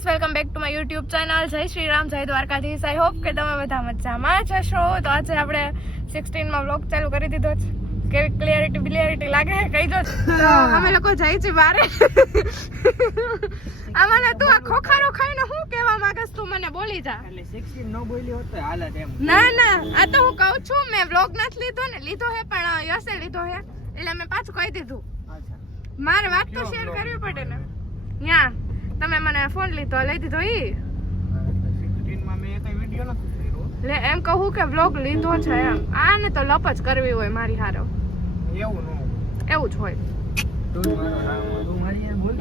Guys welcome back to my YouTube channel. જય શ્રી રામ, જય Dwarkadhish. I hope કે તમે બધા મજામાં જશો. તો આજે આપણે 16 માં વ્લોગ ચાલુ કરી દીધો છે. કેવી ક્લિયરિટી લાગે છે કહી દો. અમે લોકો જઈ છીએ બારે. આમાં તું આ ખોખારો ખાઈને હું કહેવા માંગસ તું મને બોલી જા. એટલે 16 નો બોલી હોત તો હાલત એમ. ના આ તો હું કહું છું, મેં વ્લોગ નથી લીધો ને, લીધો હે પણ યસે લીધો હે એટલે મેં પાછું કહી દીધું. મારે વાત તો શેર કરવી પડે ને. યા તમે મને ફોન લીધો લઈ દીધો ઈ 16 માં મેં કઈ વિડિયો નથી કર્યો. લે એમ કહું કે વ્લોગ લીધો છે એમ. આ ને તો લપ જ કરવી હોય મારી હારો, એવું નો એવું જ હોય. તું મારો રામ તું મારી યાર બોલ.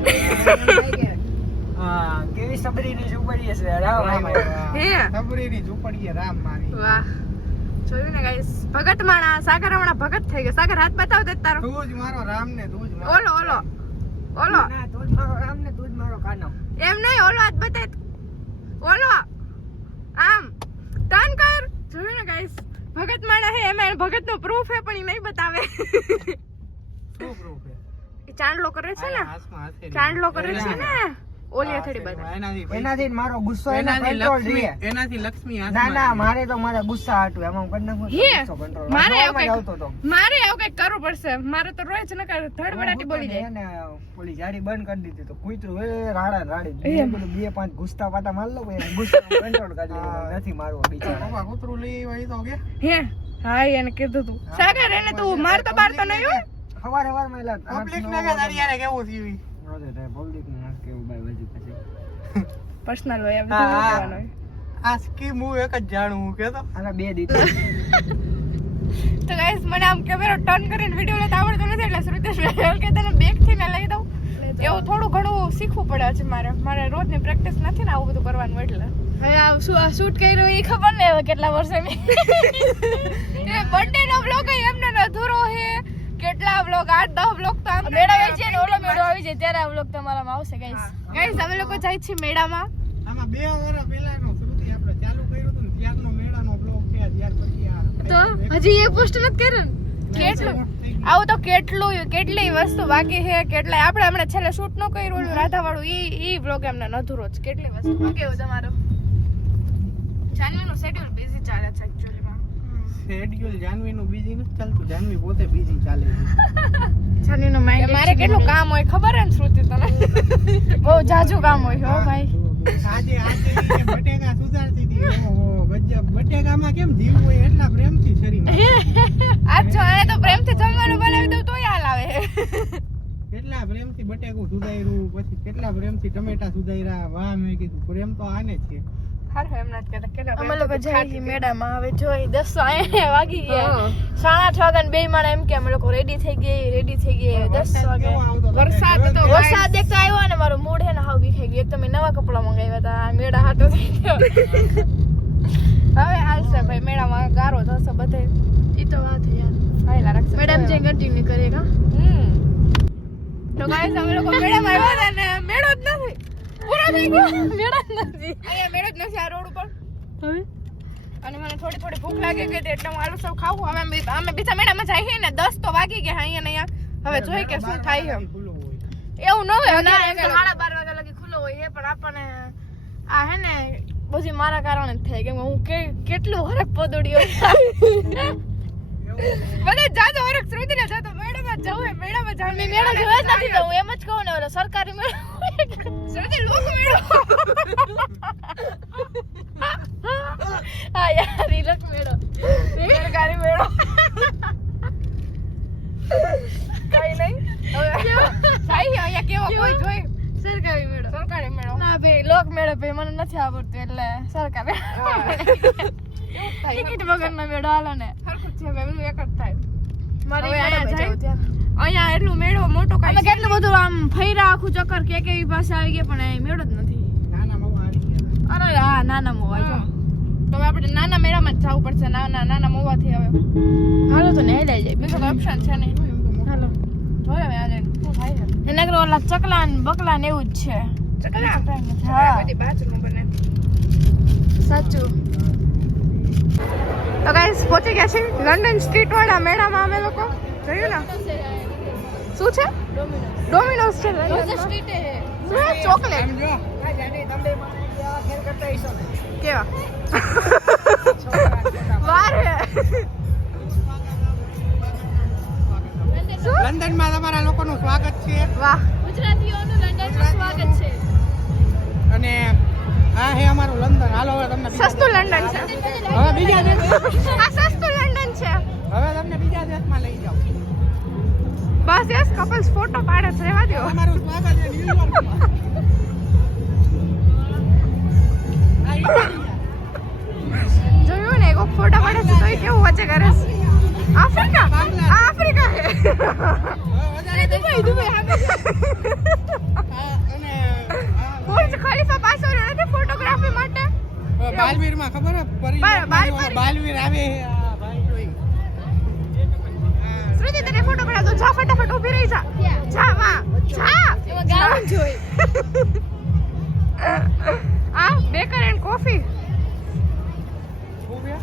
હા કેવી સબરીની ઝૂંપડી છે રામ હે સબરીની ઝૂંપડી રામ મારી. વાહ જોયું ને ગાઈસ, ભગત માણા સાગર હમણાં ભગત થઈ ગયો. સાગર હાથ બતાવ દે તારો. તું જ મારો રામ ને તું જ મારો ઓલો ના તું જ મારો રામ ને તું જ મારો કાનો. એમ નહીં, ઓલો હાથ બતાય. ઓલો આમ ટર્ન કર. જોયું ને ગાઈસ, ભગત માણા હે એમાં ભગત નો પ્રૂફ હે પણ ઈ નહીં બતાવે. શું પ્રૂફ છે? ઈ ચાંદલો કરે છે ને, હાથમાં હાથે ચાંદલો કરે છે ને ઓલી અથડી બતાવે. એનાથી મારો ગુસ્સો એના કંટ્રોલ રહે. એનાથી લક્ષ્મી ના ના મારે તો મારા ગુસ્સા હાટુ એમાં કરી નાખો ગુસ્સો કંટ્રોલ. મારે એવું કઈક કરવું પડશે. મારે તો રોજ ન કર ધડબડાટી બોલી જાય ને પોલી જાડી બંધ કરી દીધી તો કૂતરું એ રાડા રાડી બધું બે પાંચ ગુસ્સા પાટા માર લો પછી ગુસ્સો કંટ્રોલ કરી લે. નથી મારવો બિચારો. બાબા કૂતરું લઈ આવી તો કે હે હા એને કીધું તું સાગર એને તું મારતો બારતો નહીં હો. હવારે માં એલા પબ્લિક ને કે તારી યાર કેવું થયું રોજે તે પબ્લિક ને ના કેવું બાય વજી પછી પર્સનલ હોય એમ કહેવાનું હોય. આ સ્કીમ હું એક જ જાણું હું કેતો આના બે દીધી. તો ગાઈસ મને આમ કેમેરો ટર્ન કરીને વિડિયો લેતા આવડતો નથી એટલે શ્રુતેશ ભાઈ કે તને બેક થી ને લઈ દઉં એવું થોડું ઘણું શીખવું પડે છે. મારે રોજની પ્રેક્ટિસ નથી ને આવું બધું કરવાનું એટલે. હવે આ શૂટ કર્યું એ ખબર ને હવે કેટલા વર્ષની. એ બર્થડે નો વ્લોગ એમને અધૂરો હે. કેટલા વ્લોગ 8-10 વ્લોગ તો આમ મેળા આવી છે ને ઓલો મેળો આવી જાય ત્યારે આ વ્લોગ તમારામાં આવશે ગાઈસ. ગાઈસ અમે લોકો જાય છે મેળામાં. આમાં 2 વર્ષ પહેલાનો શ્રુતિ આપણે ચાલુ કર્યું હતું ને ત્યારનો મેળાનો બ્લોગ છે. ત્યાર પછી આ તો હજી એક પોસ્ટ નથી કર્યું ને. કેટલું આવું તો કેટલી વસ્તુ બાકી છે. કેટલા આપણે હમણાં છેલ્લે શૂટ ન કર્યું રાધા વાળું ઈ વ્લોગ એમને અધૂરો છે. કેટલી વસ્તુ બાકી હોય તમારો. જાનવીનું શેડ્યુલ બિઝી ચાલે છે એક્ચ્યુઅલી માં. શેડ્યુલ જાનવીનું બીજી નથી ચાલતું, જાનવી પોતે બીજી ચાલે છે. જાનવીનું માઇન્ડ મારે કેટલું કામ હોય ખબર હે ને શ્રુતિ તને. બહુ જાજુ કામ હોય હો ભાઈ. આજે બટેકા સુધારતી હતી. ઓહો ગજબ. બટેકામાં કેમ જીવ હોય એટલા પ્રેમથી શરીરમાં. આજ જો આને તો પ્રેમથી જમવાનું બનાવી દઉં તોય હાલ આવે. કેટલા પ્રેમથી બટેકું સુધાર્યું, પછી કેટલા પ્રેમથી ટમેટા સુધાર્યા. વાહ મેં કીધું પ્રેમ તો આને જ છે. અમે લોકો જઈએ મેળામાં. હવે જોઈ 10 વાગી ગયા. 8:30 વાગ્યા બે માણા એમ કે અમે લોકો રેડી થઈ ગઈ 10 વાગે. વરસાદ દેખતા આવ્યો ને મારો મૂડ હે ને હાવ બી ખાઈ ગયો. એક તો મેં નવા કપડા મંગાવ્યા હતા મેળા હાટો થઈ ગયો. હવે હાલશે ભાઈ મેળામાં ગારો થશે બધે. ઈ તો વાત છે યાર. હાઈલા રાખશે મેડમ જે કન્ટિન્યુ કરેગા. તો ગાઈસ અમે લોકો મેળામાં આવ્યા ને મેળો જ નથી. પૂરા થઈ ગયો મેળો જ નથી. અહીંયા મેળો જ નથી આ રોડ ઉપર. હવે અને મને થોડી ભૂખ લાગી ગઈ એટલે હું આલુ સૌ ખાવું. હવે અમે બીજા મેળામાં જઈએ ને 10 તો વાગી ગયા અહીંયા ને અહીંયા. હવે જોઈ કે શું થાય છે. એવું ન હોય 12:30 વાગ્યા લગી ખુલ્લો હોય છે પણ આપણને આ હે ને બધી મારા કારણે જ થાય કે હું કેટલું હરખ પદોડ્યો. બધે જાજો હરખ શ્રુતિને જાતો મેળામાં જવું મેળામાં જાવ. મેં મેળા જોયા જ નથી તો હું એમ જ કહું ને ઓલો સરકારી મેળો શ્રુતિ લોક મેળો. હા યાર ઈ લોક મેળો સરકારી મેળો કઈ નહીં. હવે સાઈ અહીંયા કેવો કોઈ જોઈ સરકારી મેળો ના ભાઈ લોક મેળો ભાઈ મને નથી આવડતું એટલે સરકારી ટિકિટ વગરનો મેળો હાલો ને સરખું છે ભાઈ બધું એક જ થાય. મારે અહીંયા એટલું મેળો મોટો કાઈ કેટલું બધું આમ ફૈરા આખું ચક્કર કેવી પાસે આવી ગયા પણ અહીં મેળો જ નથી. નાના મોવા આવી ગયા. અરે હા નાના મોવા જો. તો હવે આપણે નાના મેળામાં જ જવું પડશે. નાના મોવાથી હવે હાલો તો ને હેલાઈ જાય. બીજો કોઈ ઓપ્શન છે નહીં. હાલો જોય હવે આજે શું થાય છે. એના કર ઓલા ચકલા ને બકલા ને એવું જ છે. ચકલા હા બધી બાજુનું બને સાચું. તો ગાઈસ પહોંચી ગયા છે લંડન સ્ટ્રીટ વાળા મેળામાં અમે લોકો. જોયું ને શું છે? ડોમિનોઝ છે. ચોકલેટ કેવા વારે લંડનમાં તમારા લોકોનું સ્વાગત છે. વાહ, ગુજરાતીઓનું લંડનમાં સ્વાગત છે. અને આ હે અમારું લંડન. હાલો હવે તમને સસ્તું લંડન છે. હવે બીજા દેશ આ સસ્તું લંડન છે. હવે તમને બીજા દેશમાં લઈ જાઉં. બસ યસ કપલ્સ ફોટો પાડે છે, રહેવા દો. અમારું સ્વાગત છે ન્યુયોર્કમાં. આ ઇટાલિયા. જોયું ને એક ફોટો પાડે છે તો એ કેવું વચ્ચે કરે છે. આફ્રિકા, આ આફ્રિકા છે. દુબઈ દુબઈ અને બુર્જ ખલીફા પાસે નથી ફોટોગ્રાફી માટે. બાલવીરમાં ખબર હે બાલવીર આવે હે. આ ભાઈ જોઈ શ્રુતિ તને ફોટો પડાવ દો. જા ફટાફટ ઊભી રહી જા. જા વાહ જા. એમાં ગાવું જોઈ. આ બેકર એન્ડ કોફી. હું બે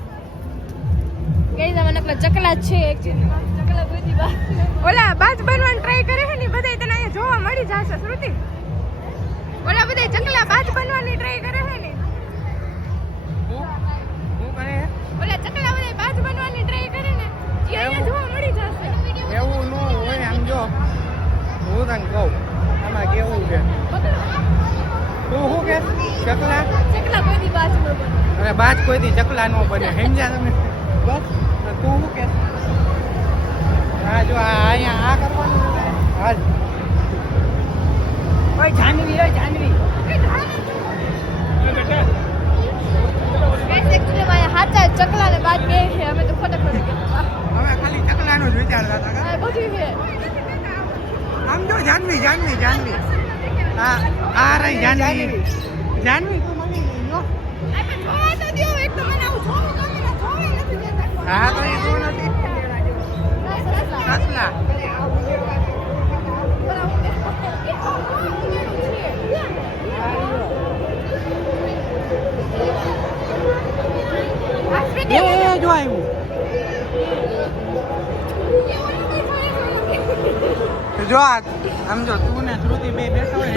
ગઈ જમાના નકલા ચકલા જ છે એકચ્યુઅલી. ચકલા ગોતી બા. ઓલા બાજ બનવાની ટ્રાય કરે છે ને બધાય તને અહીંયા જોવા મળી જશે શ્રુતિ. ઓલા બધાય ચકલા બાજ બનવાની ટ્રાય કરે છે ને. હું કરે હે? ઓલા ચકલા બધાય બાજ બનવાની ટ્રાય કરે ને એ અહીંયા જોવા મળી જશે. એવું ન હોય. આમ જો હું તને કહું આમાં કેવું છે. તું શું કે ચકલા ચકલા ગોતી બા છે બરોબર. અને બાજ કોઈથી ચકલા ન બને. સમજ્યા તમે? બસ તો તું શું કે હા જો આ અહીંયા આ કરવાનું હાલ. ઓય જાનવી, ઓય જાનવી. ગાઈસ એકચ્યુઅલી મારા હાચા ચકલા ને બાદ બે છે. અમે તો ફટાફટ ગયા. હવે ખાલી ચકલાનો જ વિચારતા હતા આ બધું છે. આમ જો જાનવી જાનવી જાનવી આ રહી જાનવી જાનવી તું મને લો. આપણે જોવા તો દ્યો. એક તો મને આવું જોવું ગમે ને જોવા નથી દેતા. હા તો એ તું નથી ચકલા. એ જો આવ્યું. જો આ આમ જો તું ને શ્રુતિ બે બેઠા હોય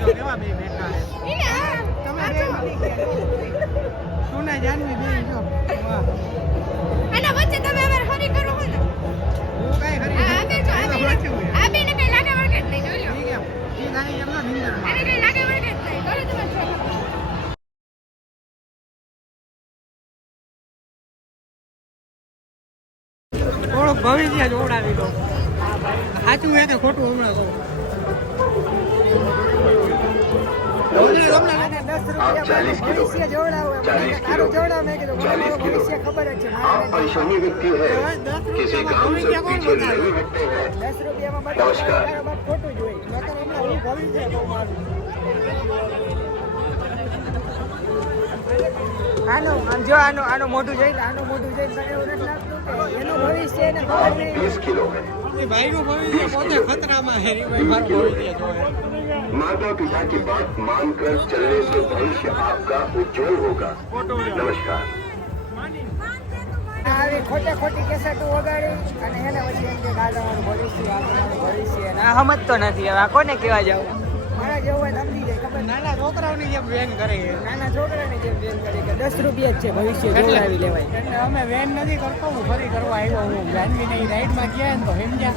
જો કેવા બે બેઠા હે. તમે બે મળી ગયા. તું ને જાનવી બે જો વાહ. આના વચ્ચે તમે અમારે હરી કરો હો ને. હું કઈ ખરી આ બે જો આ બેને કઈ લાગે વળગે જ નહીં. જોઈ લો. ઠીક એમ ઈ નાની એમનો નિંદરમાં આને કઈ લાગે વળગે જ નહીં. કરો તમે ટ્રાય. થોડુંક ભવિષ્ય જોડાવી દો. સાચું હે કે ખોટું હમણાં કહું. आप 40 किलो हैं। 40 किलो हैं। 40 किलो हैं। आप परेशानी व्यक्ति है किसी काम से पीछे नहीं हटते हैं। नमस्कार। આનો મોઢું જોઈને તને એવું નથી લાગતું કે એનું ભવિષ્ય એને ખબર आप નહીં. 20 किलो हैं। એ ભાઈનું ભવિષ્ય પોતે ખતરામાં હે. એ ભાઈ મારું ભવિષ્ય જોવે. माता पिता की बात मानकर चलने से भविष्य आपका उज्जवल होगा। नमस्कार। આવી ખોટે ખોટી કેસેટો વગાડી અને એને પછી એમ કે આ તમારું ભવિષ્ય આ તમારું ભવિષ્ય ના સમજતો નથી. હવે આ કોને કહેવા જાવ? મારા જેવું હોય સમજી જાય. ખબર નાના છોકરાઓની જેમ વેન કરે. નાના છોકરાની જેમ વેન કરે કે 10 રૂપિયા જ છે ભવિષ્ય જોડાવી લેવાય. એટલે અમે વેન નથી કરતો. હું ફરી કરવા આવ્યો. હું જાનવીને ઈ રાઈડમાં ગયા ને તો સમજ્યા.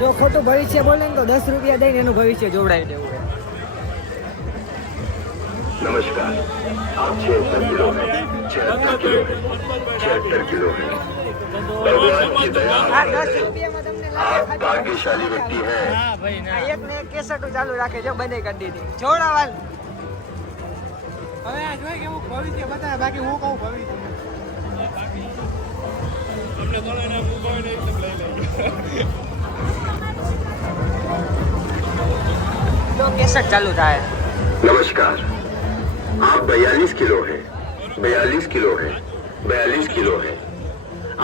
જો ખોટું ભવિષ્ય બોલે ને તો 10 રૂપિયા દઈને એનું ભવિષ્ય જોડાવી દેવું. नमस्कार। आप 76 किलो हैं। 76 किलो हैं। 76 किलो हैं। भगवान की दया આ है। 10 રૂપિયામાં તમને आप भाग्यशाली व्यक्ति हैं। એક ને એક કેસેટો ચાલુ રાખે છે. બંધ કરી દીધી. જોડાવાલ. હવે આ જોઈ કેવું ભવિષ્ય બતાવે. બાકી હું કહું ભવિષ્ય તો કેસેટ ચાલુ થાય. नमस्कार। आप 42 किलो हैं। 42 किलो हैं। 42 किलो हैं।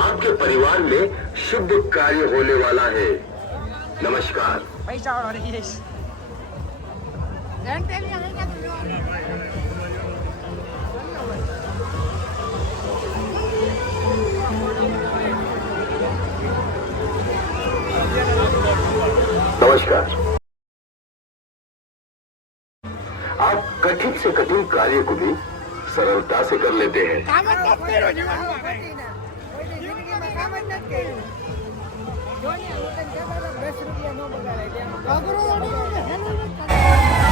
आपके परिवार में शुभ कार्य होने वाला है। नमस्कार। પૈસા વાળો રહી જઈશ. नमस्कार। आप कठिन से कठिन कार्य को भी सरलता से कर लेते हैं। કામ જ નથી કર્યો જીવનમાં કઈ. જિંદગીમાં કામ જ નથી કર્યું.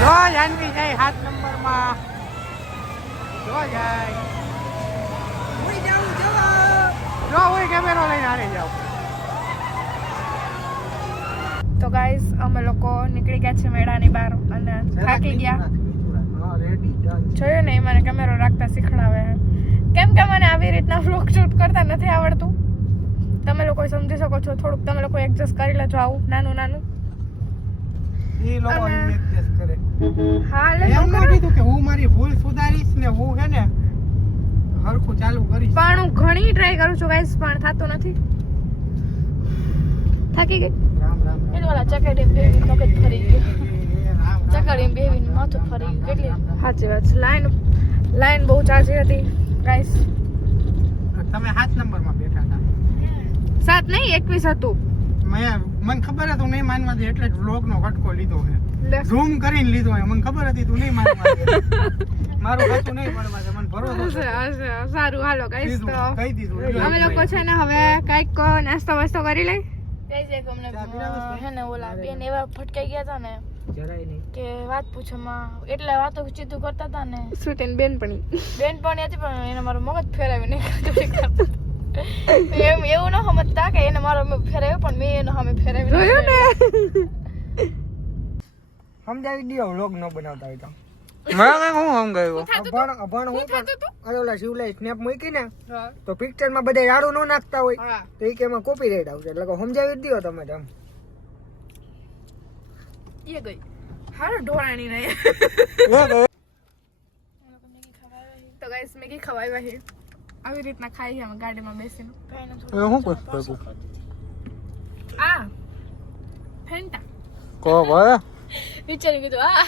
જો જાનવી જાય 7 નંબરમાં. જો જાય. જો હું કેમેરો લઈને હારે જાઉં. તો ગાઈઝ અમે લોકો નીકળી ગયા છે મેળાની બહાર અને થાકી ગયા. જોયું ને એ મને કેમેરો રાખતા શીખડાવે છે. કેમ કે મને આવી રીતના વ્લોગ શૂટ કરતા નથી આવડતું. તમે લોકો સમજી શકો છો, થોડુંક તમે લોકો એડજસ્ટ કરી લેજો આવું નાનું નાનું. ઈ લોકો એડજસ્ટ કરે. હા એમ એટલે નથી કીધું કે હું મારી ભૂલ સુધારીશ ને હું હે ને હરખું ચાલુ કરીશ. પણ હું ઘણી ટ્રાય કરું છું ગાઈઝ, પણ થતું નથી. થાકી ગઈ. રામ રામ રામ. એને વાળા ચકડી બેવીને મગજ ફરી ગયું. રામ ચકડી બેવીને માથું ફરી ગયું. કેટલી સાચી વાત છે. લાઈન બહુ ચાલતી હતી ગાઈઝ. તમે 7 નંબરમાં બેઠા હતા. 7 નહીં 21 હતું. મને ખબર હતું નહીં માનવા દે એટલે જ વ્લોગ નો કટકો લીધો છે. લે. ઝૂમ કરીને લીધો છે. મને ખબર હતી તું નહીં માનવા દે. મારું ખાતું નહીં પડવા દે. મને ભરોસો છે. સારું હાલો ગાઈઝ, તો કહી દીધું. અમે લોકો છે ને હવે કઈક નાસ્તો વાસ્તો કરી લઈ. કઈ છે કે અમને હે ને ઓલા બેન એવા ફટકાઈ ગયા હતા ને જરાય નહીં. કે વાત પૂછોમાં એટલા વાતો ચીતું કરતા હતા ને. સુટેન બેનપણી. બેન પણ હતી પણ એને મારું મગજ ફેરવી નહીં. એમ એવું ન સમજતા કે એને મારો ફેરવ્યો પણ મેં એનો સામે ફેરવી જોયું ને. સમજાવી દો વ્લોગ ન બનાવતા હોય તો. મને હું સમજાવ્યો. અભણ હું પણ અરે ઓલા શિવલાઈ સ્નેપ મૂકી ને તો પિક્ચર માં બધા યાડું ન નાખતા હોય હા. તો એ કે એમાં કોપીરાઈટ આવશે એટલે કે સમજાવી દો તમે તેમ. એ ગઈ. હારો ઢોરાણી નહીં. તો ગાઈસ મેગી ખવાય છે. આવી રીતના ખાઈ અમે ગાડીમાં બેસીને. હું પૂછતો આ ફેન્ટા. કો ભાઈ વિચારી કીધું આ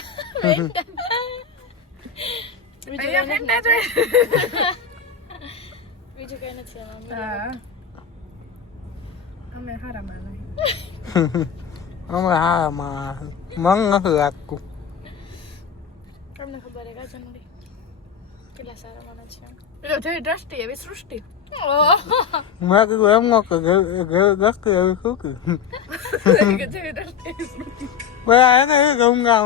અહીંયા ફેન્ટા જોઈએ. બીજું કઈ નથી હા. અમે હારા માના. અમે હા માં મન નથી લાગતું. તમને ખબર હે કા જનુડી કેટલા સારા માણસ છે. એટલે જેવી દ્રષ્ટિ એવી સૃષ્ટિ. મેં કીધું એમ ન કે ગસ્તી એવી શું કીધું જેવી દ્રષ્ટિ એવી સૃષ્ટિ. ભાઈ એને એ ગમગા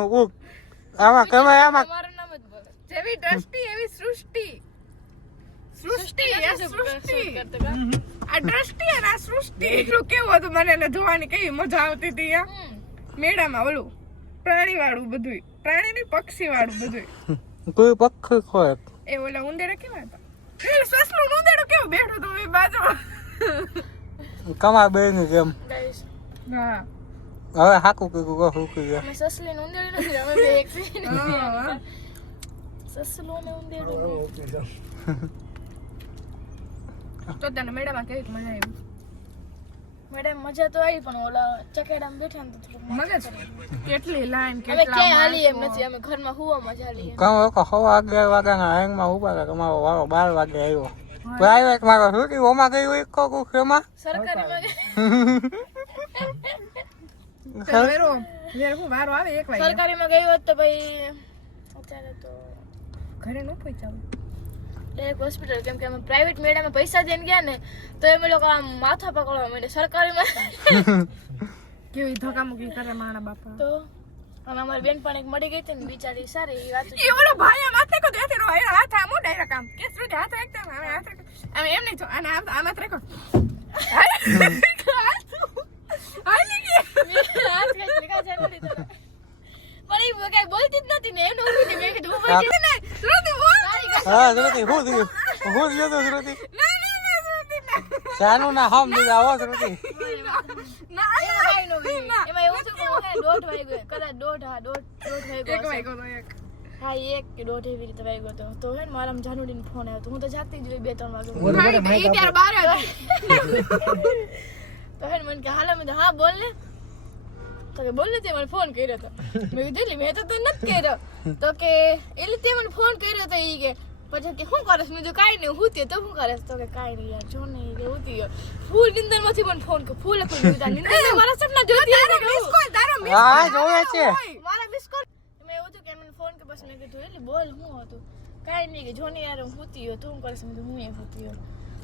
આમાં કમે આમાં મારું નામ જ બોલે જેવી દ્રષ્ટિ એવી સૃષ્ટિ. સૃષ્ટિ એ સૃષ્ટિ. આ દ્રષ્ટિ અને આ સૃષ્ટિ. એટલું કેવું હતું મને એને જોવાની કેવી મજા આવતી હતી. મેળામાં ઓલું પ્રાણી વાળું બધું, પ્રાણી ની પક્ષી વાળું બધું. કોઈ પક્ષી ખોય એ ઓલા ઉંદેડા કેવા હતા. એ સસલું ઉંદેડું કેવું બેઠું હતું એ બાજુમાં. કમા બેન જેમ. ગાઈસ હા. હવે હાકું કીધું કહું કીધું અમે સસલી ને ઉંદેડી નથી અમે બે એક છે સસલો ને ઉંદેડું તો તને મેળામાં કેવી મજા આવી? મેડમ મજા તો આવી પણ ઓલા ચકેડામાં બેઠા ને તો થોડું મગજ કેટલી લાઈન અમે કેટલા ક્યાંય હાલી એમ નથી અમે ઘરમાં હુવા મજા હાલી કમ હવા 11 વાગ્યાના હેંગમાં ઉભા હતા તમારો વારો 12 વાગે આવ્યો પ્રાઇવેટ મારો છૂટી ઓમાં ગઈ હોય કોક એમાં સરકારીમાં વારો આવે 1 વાગે સરકારીમાં ગઈ હોત તો ભાઈ અત્યારે તો ઘરે નો પહોંચાવે. એક હોસ્પિટલ કેમ કે અમે પ્રાઇવેટ મેળામાં પૈસા દઈને ગયા ને તો અમે લોકો આમ માથા પકડવા માંડે સરકારીમાં કેવી ધક્કામુક્કી કરે માણા બાપા. તો અને અમારી બેન પણ એક મળી ગઈ હતી ને બિચારી સારી એ વાત એ ઓલો ભાઈ આમ હાથ રાખો દેતી રહો. એ હાથ આમ ડાયરેક્ટ આમ કે શ્રુતિ હાથ રાખતા અમે હાથ રાખો અમે એમ નહીં છો અને આમ હાથ રાખો હાલી ગઈ હાથ કઈ લીધા છે નથી તો પણ એ કઈ બોલતી જ નથી ને એનું ઊભી મેં કીધું ઊભી કે નહીં શ્રુતિ બોલ હા શ્રુતિ હું થયું શ્રુતિ ચાનું ના હમ દીધા આવો શ્રુતિ ના એમાં કઈ નો એમાં એવું થયું કે હું 1:30 વાગ્યો કદાચ 1:30 વાગ્યો હા 1 કે 1:30 એવી રીતે વાગ્યો હતો તો હે ને મારા જાનુડીનો ફોન આવ્યો તો હું તો જાગતી જ 2-3 વાગે ભાઈ એ ત્યાર બાર હતી તો હે ને મને કે હાલો મેં તો હા બોલ ને તો કે બોલ ને તે મને ફોન કર્યો હતો મેં કીધું મેં તો નથી કર્યો તો કે એટલે તે મને ફોન કર્યો હતો ઈ કે પછી કે શું કરસ મેં તો કાઈ નહીં હું તે તો શું કરસ તો કે કાઈ નહીં યાર જો ને કે ઉતી ગયો ફૂલ નિંદર માંથી મને ફોન કે ફૂલ લખી દીધા નિંદર મારા સપના જોતી તારો મિસ કોલ હા જોવે છે મારા મિસ કોલ મેં એવું તો કે મને ફોન કે પછી મેં કીધું એટલે બોલ હું હતું કાઈ નહીં કે જોની યાર હું હુતી ગયો તું કરીશ મેં હું એ હુતી ગયો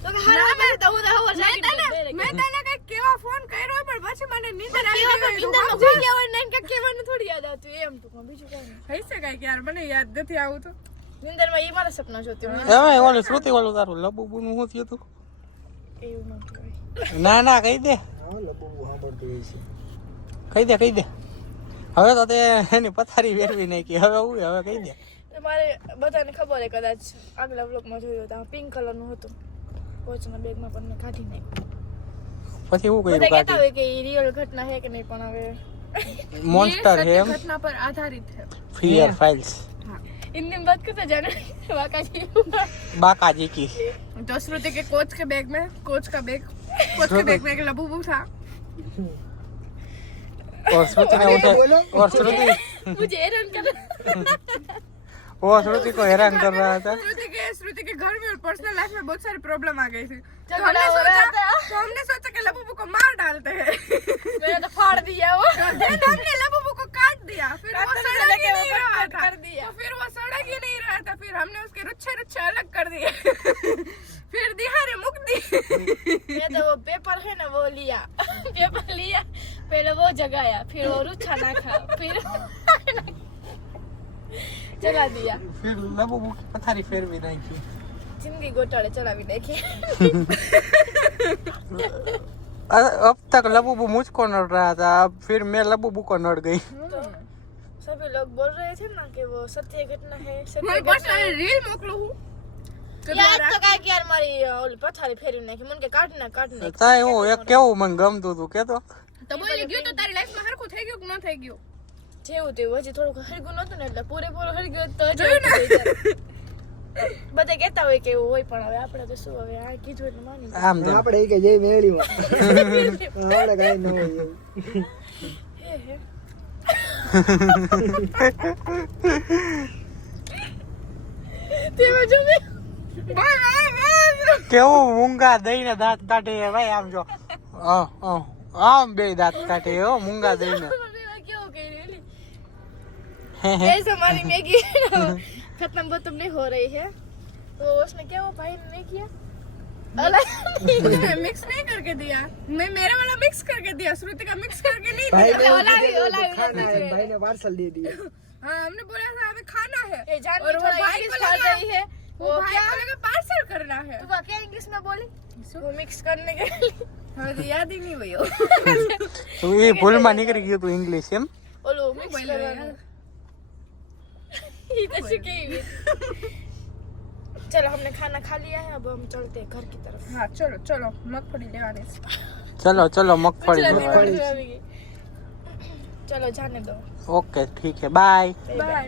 તો કે હાલ મેં તો હું હવા જાગી મેં તને કઈ કેવા ફોન કર્યો પણ પછી મને નીંદર આવી ગઈ નિંદરમાં હોઈ ગયા હોય ને કે કેવાનું થોડી યાદ આવતું એમ તો બીજું કાઈ નહીં થઈ શકાય કે યાર મને યાદ નથી આવતું નિંદરમાં ઈ મારા સપના જોતી હું હવે ઓલું શ્રુતિ વાળું તારું લબુબુનું શું થયું તું એવું ન કહેવાય ના કહી દે કહી દે હવે તો તે એની પથારી વેરવી નાખી હવે હું હવે કહી દે મારે બધાને ખબર હે કદાચ આગલા વ્લોગમાં જોયું હતું પિંક કલરનું હતું કોચના બેગમાં પણ મેં કાઢી નાખ્યું પછી હું બધા કર્યું કહેતા હોય કે ઈ રિયલ ઘટના છે કે નહીં પણ હવે મોન્સ્ટર है हम घटना पर आधारित है फियर फाइल्स हिंदी में बात करते जाना वाका जी बाका जी की तो श्रुति के कोच के बैग में कोच के बैग में एक लबूबू था और श्रुति ने उठे और श्रुति मुझे हैरान कर वो श्रुति को हैरान कर रहा था श्रुति के घर में और पर्सनल लाइफ में बहुत सारी प्रॉब्लम आ गई थी तो झगड़ा हो रहा था हमने सोचा कि लबूबू को मार डालते हैं मैंने तो फाड़ दिया वो then हमने लबूबू को काट दिया फिर वो सड़क ही नहीं रहा था कर दिया तो फिर वो सड़क ही नहीं रहा था फिर हमने उसके रुच्छे अलग कर दिए फिर दिहारे मुक दी मैं तो वो पेपर है ना वो लिया पेपर लिया पहले वो जगाया फिर वो रुच्छा नाखा फिर चला दिया फिर लबुबु की पथारी फेरवी नाखी जिंदगी गोटाळे चलावी नाखी अब तक लबुबु मुझको नड़ रहा था अब फिर मैं लबुबु को नड़ गई तो सभी लोग बोल रहे थे ना कि वो सत्य घटना है मैं पर्सनल रील मोकलूं हूं यार तो काय कि यार मारी ओली पथारी फेरवी नाखी मन के काटने ताय હું એક કેવું મને ગમતું હતું કે તો બોલી ગયું તો તારી લાઈફમાં હરખું થઈ ગયું કે ન થઈ ગયું જેવું તેવું હજી થોડુંક હરગું નતું ને એટલે પૂરેપૂરું હરગ્યું તો જોયું ને? બધા કહેતા હોય કે એવું હોય પણ હવે આપણે તો શું હવે આ કીધું એટલે માની આમ તેમ આપણે કે જઈ મેળીમાં આપણે કઈ ન હોય એવું. હે હે તેમાં જો મેં કેવું મૂંગા દઈને દાંત કાઢે ભાઈ આમ જો આમ બે દાંત કાઢે હો મૂંગા દઈને क्यों कह रही ऐसे हमारी मैगी खत्म खत्म नहीं हो रही है तो उसने क्या वो भाई ने नहीं किया उसने मिक्स नहीं करके दिया मैं मेरा वाला मिक्स करके दिया श्रुति का मिक्स करके नहीं भाई दिया ने खाना है भाई ने पार्सल दे दिया हाँ हमने बोला था हमें खाना है ये जान और और वो वो भाई इंग्लिश को पढ़ लगा- रही है वो भाई को लगा पार्सल करना है तू क्या इंग्लिश में बोली वो मिक्स करने के लिए हाँ तो याद ही नहीं हुई हो તો એ ભૂલમાં નીકળી ગયું તું ઇંગ્લિશ એમ बोलो मिक्स बोल रहे करना ये तो सीखी हुई चलो हमने खाना खा लिया है अब हम चलते हैं घर की तरफ हाँ चलो चलो मगफली लेवाने से ચલો મગફળી चलो લેવા. चलो जाने दो ઓકે ઠીક है બાય बाय